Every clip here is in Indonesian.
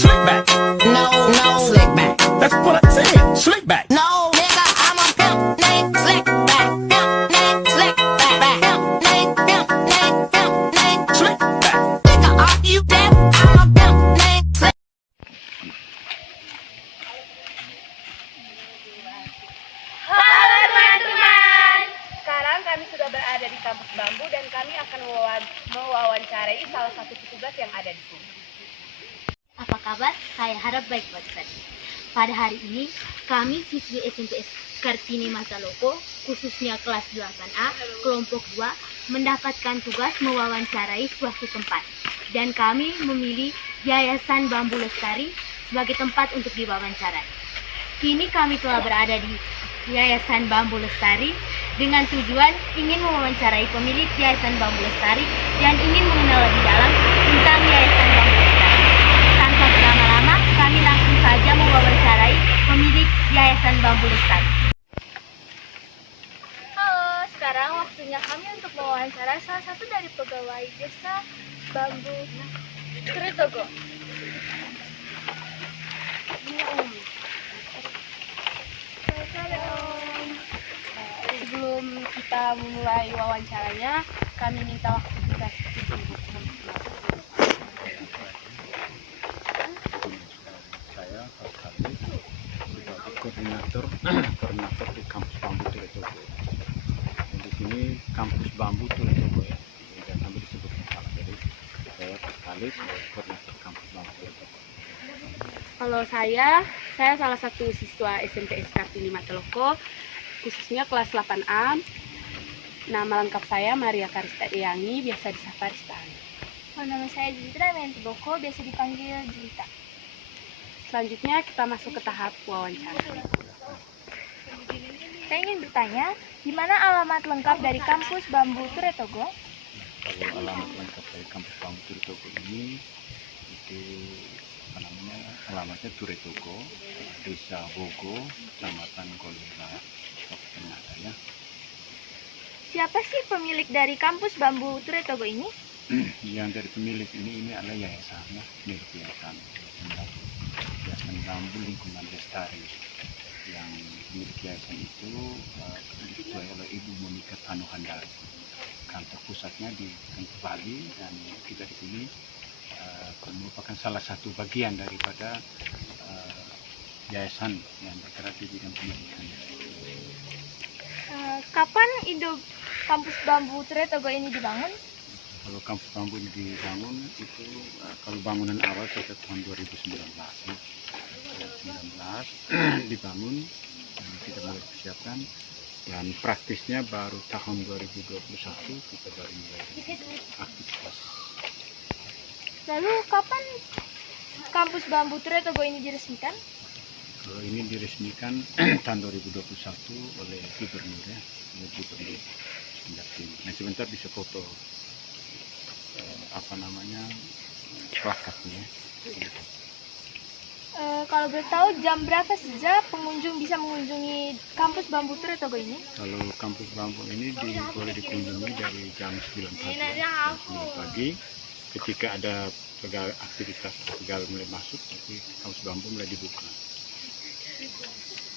Slick back. No, no, slick back. That's what I said. Slick back. No, nigga, I'm a pimp named Slick back. Pimp named Slick back. Pimp named, pimp named, pimp named Slick back. Nigga, are you deaf? I'm a pimp named Slick. Halo teman-teman, sekarang kami sudah berada di kampus Bambu dan kami akan mewawancarai salah satu petugas yang ada di sini. Apa kabar? Saya harap baik-baik saja. Pada hari ini, kami siswi SMP Kartini Mataloko, khususnya kelas 8A, kelompok 2, mendapatkan tugas mewawancarai suatu tempat. Dan kami memilih Yayasan Bambu Lestari sebagai tempat untuk diwawancarai. Kini kami telah berada di Yayasan Bambu Lestari dengan tujuan ingin mewawancarai pemilik Yayasan Bambu Lestari dan ingin mengenal lebih dalam tentang Yayasan Bambu Lestari. Tanpa berlama-lama, kami langsung saja mewawancarai pemilik Yayasan Bambu Lestari. Halo, sekarang waktunya kami untuk mewawancarai salah satu dari pegawai desa Bambu Tritogo. Sebelum kita memulai wawancaranya, kami minta waktu kita sedikit. Saya Pak Khalid sebagai koordinator di kampus Bambu Tritogo. Di sini kampus Bambu Tritogo ya, tidak sampai disebut salah. Jadi saya Pak Khalid sebagai koordinator kampus Bambu Tritogo. Kalau saya salah satu siswa SMP Kartini Mataloko, khususnya kelas 8A. Nama lengkap saya Maria Karista Deyangi, biasa disapa Ristani. Nama saya Julita Mentiboko, biasa dipanggil Julita. Selanjutnya kita masuk ke tahap wawancara. Saya ingin bertanya, di mana alamat lengkap dari kampus Bambu Tritogo? Kalau alamat lengkap dari kampus Bambu Tritogo ini itu alamatnya Tritogo, Desa Bogo, Kecamatan Golera, Kabupaten Ngada ya. Siapa sih pemilik dari kampus Bambu Tritogo ini? Yang dari pemilik ini adalah yayasan ya, milik yayasan Bambu Lingkungan Lestari. Yang milik yayasan itu diketuai oleh Ibu Monika Tanuhandari. Kantor pusatnya di Bali dan kita di sini merupakan salah satu bagian daripada yayasan yang bergerak di bidang pendidikan. Kapan kampus Bambu Tritogo ini dibangun? Kalau kampus Bambu ini dibangun itu kalau bangunan awal sekitar tahun 2019 ya. 2019 dibangun dan kita mulai persiapkan dan praktisnya baru tahun 2021 kita baru mulai aktivitas. Lalu kapan kampus Bambu Tritogo ini diresmikan? Kalau ini diresmikan tahun 2021 oleh Gubernur ya, oleh Gubernur Sumbar. Nah sebentar bisa foto plakatnya. Kalau boleh tahu, jam berapa saja pengunjung bisa mengunjungi kampus Bambu Tritogo ini? Kalau kampus Bambu ini boleh dikunjungi dari jam 9 pagi. Jam 9 pagi ketika ada aktivitas pegawai mulai masuk, tapi kampus Bambu mulai dibuka.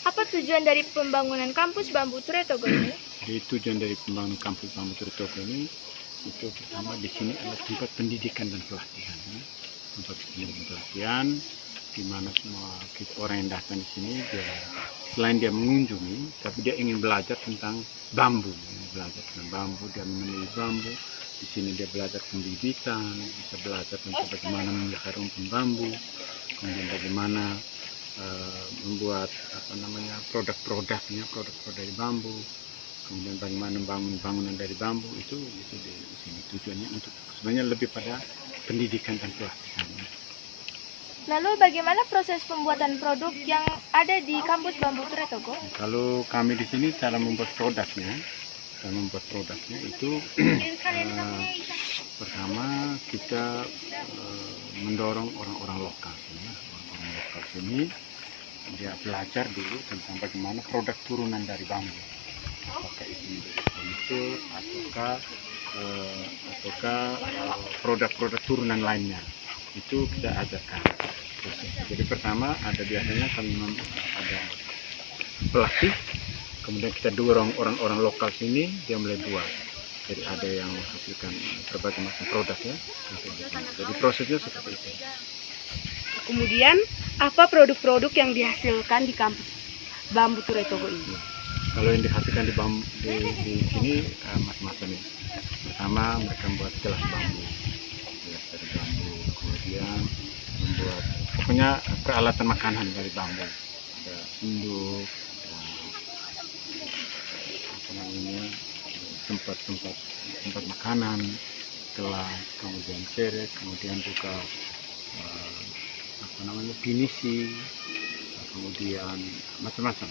Apa tujuan dari pembangunan kampus Bambu Tritogo ini? Jadi tujuan dari pembangunan kampus Bambu Tritogo ini itu pertama di sini adalah tempat pendidikan dan pelatihan. Ya. Tempat pendidikan dan pelatihan di mana semua orang yang datang di sini selain dia mengunjungi, tapi dia ingin belajar tentang bambu, dia mengenai bambu. Di sini dia belajar pembibitan, bisa belajar tentang bagaimana memelihara umpan bambu, kemudian bagaimana membuat produk-produk dari bambu, kemudian bagaimana membangun bangunan dari bambu itu di sini tujuannya untuk sebenarnya lebih pada pendidikan dan pelatihan. Lalu bagaimana proses pembuatan produk yang ada di kampus Bambu Tritogo? Kalau kami di sini cara membuat produknya itu pertama kita mendorong orang-orang lokal sini dia belajar dulu tentang bagaimana produk turunan dari bambu, apakah itu furnitur ataukah produk-produk turunan lainnya, itu kita ajarkan. Terus Jadi pertama biasanya kami ada pelatih, kemudian kita dorong orang-orang lokal sini, dia mulai buat. Jadi ada yang menghasilkan berbagai macam produk ya. Jadi prosesnya seperti itu. Kemudian apa produk-produk yang dihasilkan di kampus Bambu Ture Togo ini? Kalau yang dihasilkan di sini macam-macam ya. Pertama mereka membuat gelas bambu, gelas dari bambu. Kemudian membuat pokoknya peralatan makanan dari bambu. Ada induk, apa namanya, tempat makanan, gelas, kemudian ceret, kemudian juga apa namanya, pinisi, kemudian macam-macam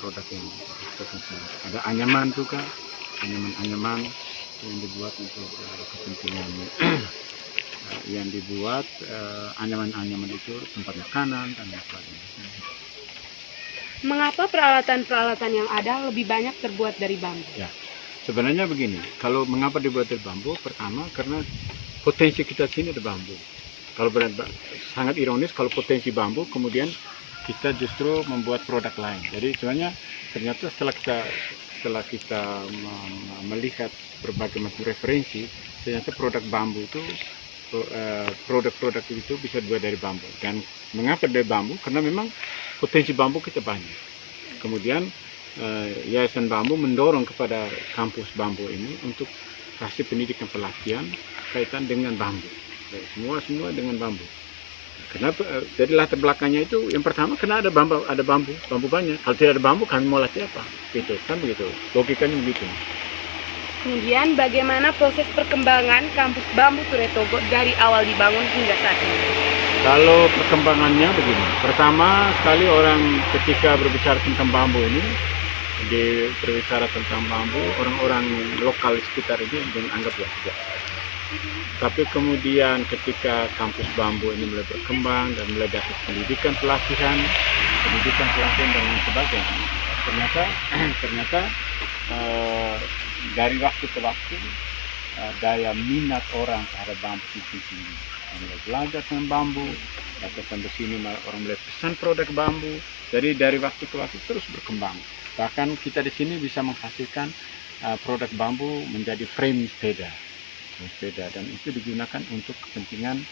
produk yang ada anyaman juga, anyaman yang dibuat untuk kepentingan yang dibuat anyaman itu tempat makanan dan sebagainya. Mengapa peralatan-peralatan yang ada lebih banyak terbuat dari bambu? Ya, sebenarnya begini, kalau mengapa dibuat dari bambu, pertama karena potensi kita sini ada bambu. Kalau sangat ironis kalau potensi bambu, kemudian kita justru membuat produk lain. Jadi sebenarnya ternyata setelah kita melihat berbagai macam referensi, ternyata produk bambu itu produk-produk itu bisa dibuat dari bambu. Dan mengapa dari bambu? Karena memang potensi bambu kita banyak. Kemudian Yayasan Bambu mendorong kepada kampus bambu ini untuk kasih pendidikan pelatihan kaitan dengan bambu. Semua dengan bambu. Kenapa? Jadi latar belakangnya itu yang pertama karena ada bambu banyak. Kalau tidak ada bambu kami mau latih apa? Gitu kan begitu. Logikanya begitu. Kemudian bagaimana proses perkembangan kampus Bambu Ture Togo dari awal dibangun hingga saat ini? Kalau perkembangannya begini. Pertama sekali orang ketika berbicara tentang bambu ini, berbicara tentang bambu, orang-orang lokal di sekitar ini anggap biasa. Tapi kemudian ketika kampus bambu ini mulai berkembang dan mulai dapat pendidikan pelatihan dan lain sebagainya, ternyata dari waktu ke waktu daya minat orang terhadap bambu itu tinggi. Mulai belajar tentang bambu, datang ke sini orang mulai pesan produk bambu. Jadi dari waktu ke waktu terus berkembang. Bahkan kita di sini bisa menghasilkan produk bambu menjadi frame sepeda, dan itu digunakan untuk kepentingan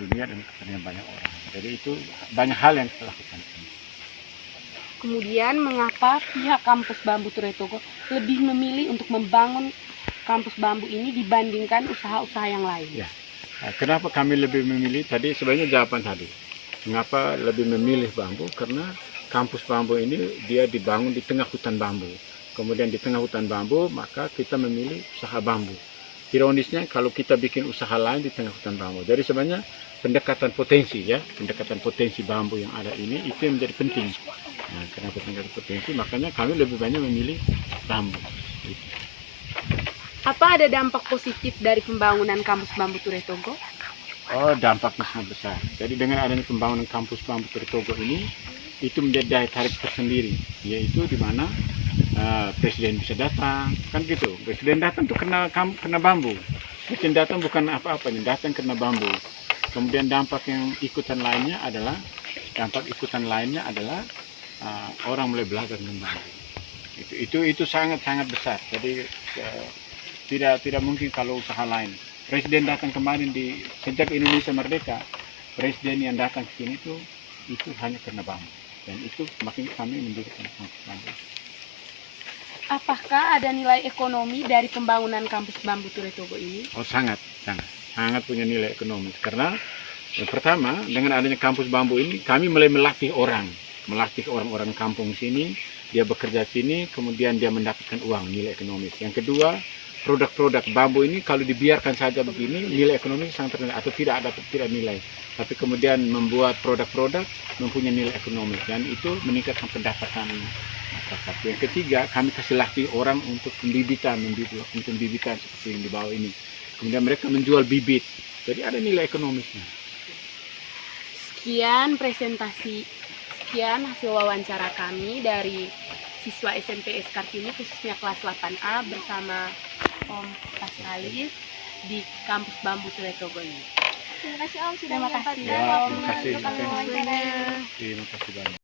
dunia dan kepentingan banyak orang. Jadi itu banyak hal yang kita lakukan. Kemudian mengapa pihak kampus Bambu Ture Togo lebih memilih untuk membangun kampus bambu ini dibandingkan usaha-usaha yang lain? Ya. Kenapa kami lebih memilih? Tadi sebenarnya jawaban tadi. Mengapa lebih memilih bambu? Karena kampus bambu ini dia dibangun di tengah hutan bambu. Kemudian di tengah hutan bambu, maka kita memilih usaha bambu. Ironisnya kalau kita bikin usaha lain di tengah hutan bambu. Jadi sebenarnya pendekatan potensi bambu yang ada ini itu yang menjadi penting. Nah, kenapa pendekatan potensi? Makanya kami lebih banyak memilih bambu. Apa ada dampak positif dari pembangunan kampus Bambu Ture Togo? Oh, dampaknya sangat besar. Jadi dengan adanya pembangunan kampus Bambu Ture Togo ini, itu menjadi daya tarik tersendiri, yaitu di mana presiden bisa datang, kan gitu. Presiden datang tuh kena bambu. Presiden datang bukan apa-apa, datang kena bambu. Kemudian dampak ikutan lainnya adalah orang mulai belajar tentang bambu. Itu sangat besar. Jadi tidak mungkin kalau usaha lain. Presiden datang kemarin sejak Indonesia merdeka, presiden yang datang ke sini itu hanya karena bambu. Dan itu semakin kami mendirikan kampus bambu. Apakah ada nilai ekonomi dari pembangunan kampus Bambu Ture Togo ini? Oh, sangat punya nilai ekonomi. Karena yang pertama, dengan adanya kampus bambu ini, kami mulai melatih orang-orang kampung sini, dia bekerja sini, kemudian dia mendapatkan uang, nilai ekonomis. Yang kedua, produk-produk bambu ini kalau dibiarkan saja begini, nilai ekonomi sangat rendah atau tidak nilai. Tapi kemudian membuat produk-produk mempunyai nilai ekonomi dan itu meningkatkan pendapatan masyarakat. Yang ketiga, kami kasih latih orang untuk pembibitan seperti yang di bawah ini. Kemudian mereka menjual bibit, jadi ada nilai ekonomisnya. Sekian hasil wawancara kami dari siswa SMPS Kartini khususnya kelas 8A bersama Om Pasralis di kampus Bambu Ture Togo ini. Terima kasih Om sudah Terima kasih, menyempatkan Om. waktu Terima kasih. untuk kami wawancara. Terima kasih banyak.